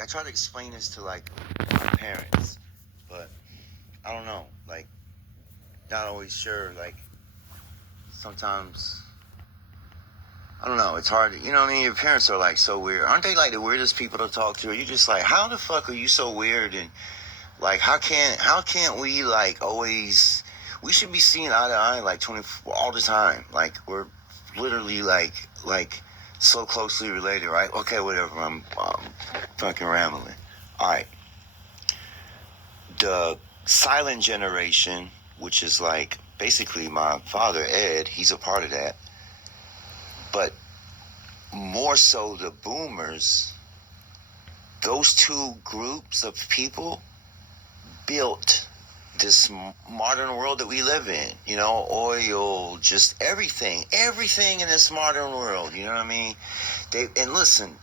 I try to explain this to like my parents, but I don't know, like not always sure. Like sometimes I don't know. It's hard. You know what I mean? Your parents are like so weird. Aren't they like the weirdest people to talk to? You're just like, how the fuck are you so weird? And like, how can't we like always? We should be seeing eye to eye like 20 all the time. Like we're literally like so closely related, right? Okay, whatever. I'm fucking rambling. All right. The silent generation, which is like basically my father Ed. He's a part of that, but more so the boomers. Those two groups of people built this modern world that we live in, you know, oil, just everything in this modern world, you know what I mean? And listen,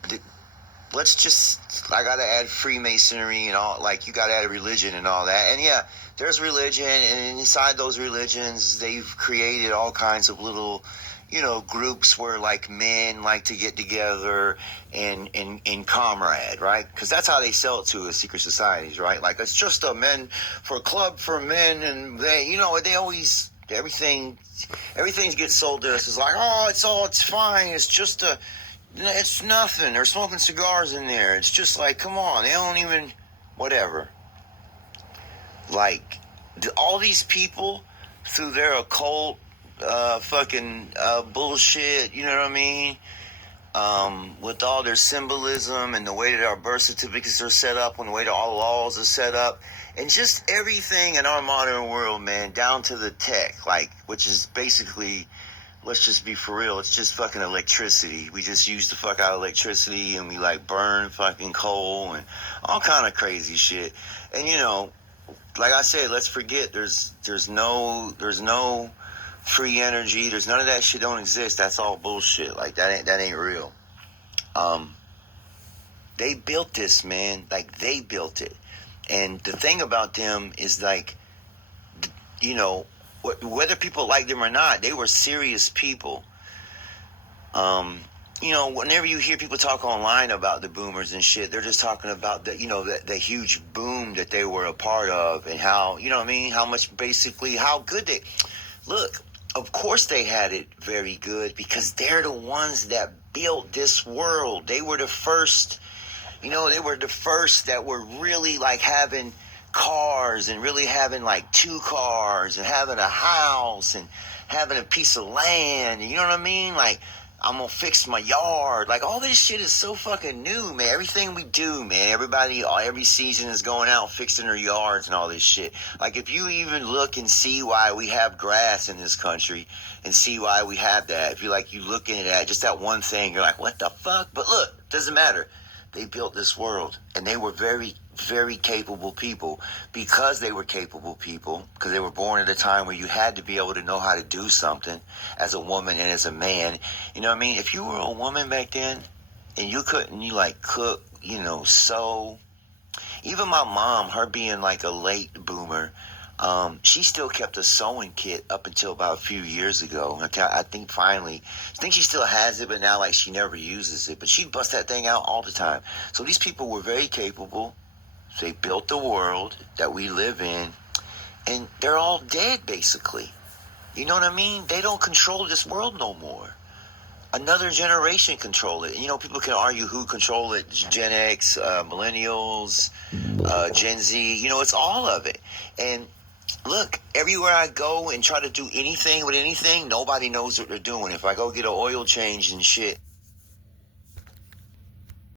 let's just, I gotta add Freemasonry and all, like you gotta add religion and all that. And yeah, there's religion, and inside those religions, they've created all kinds of little, you know, groups where like men like to get together and comrade, right? Because that's how they sell it to us, secret societies, right? Like it's just a club for men, and they, you know, they always everything gets sold to us. It's like, oh, it's fine. It's nothing. They're smoking cigars in there. It's just like, come on, they don't even whatever. Like all these people through their occult bullshit, you know what I mean? With all their symbolism and the way that our birth certificates are set up and the way that all the laws are set up and just everything in our modern world, man, down to the tech, like, which is basically, let's just be for real, it's just fucking electricity. We just use the fuck out of electricity and we like burn fucking coal and all kind of crazy shit. And you know, like I said, let's forget there's no free energy. There's none of that shit don't exist. That's all bullshit. Like that ain't real. They built this, man. Like they built it. And the thing about them is like, you know, whether people like them or not, they were serious people. You know, whenever you hear people talk online about the boomers and shit, they're just talking about the, you know, the huge boom that they were a part of and how, you know what I mean? How much basically, how good they, look, of course they had it very good because they're the ones that built this world. They were the first, you know, they were the first that were really like having cars and really having like 2 cars and having a house and having a piece of land. You know what I mean? Like, I'm gonna fix my yard. Like, all this shit is so fucking new, man. Everything we do, man. Every season is going out fixing their yards and all this shit. Like, if you even look and see why we have grass in this country and see why we have that, if you look into that, just that one thing, you're like, what the fuck? But look, it doesn't matter. They built this world, and they were very, very capable people because they were capable people, because they were born at a time where you had to be able to know how to do something as a woman and as a man. You know what I mean? If you were a woman back then and you like cook, you know, sew, even my mom, her being like a late boomer, she still kept a sewing kit up until about a few years ago. I think she still has it, but now like she never uses it. But she'd bust that thing out all the time. So these people were very capable. They built the world that we live in, and they're all dead basically. You know what I mean? They don't control this world no more. Another generation control it. You know, people can argue who control it. Gen X, millennials, Gen Z. You know, it's all of it. And look, everywhere I go and try to do anything with anything, nobody knows what they're doing. If I go get an oil change and shit,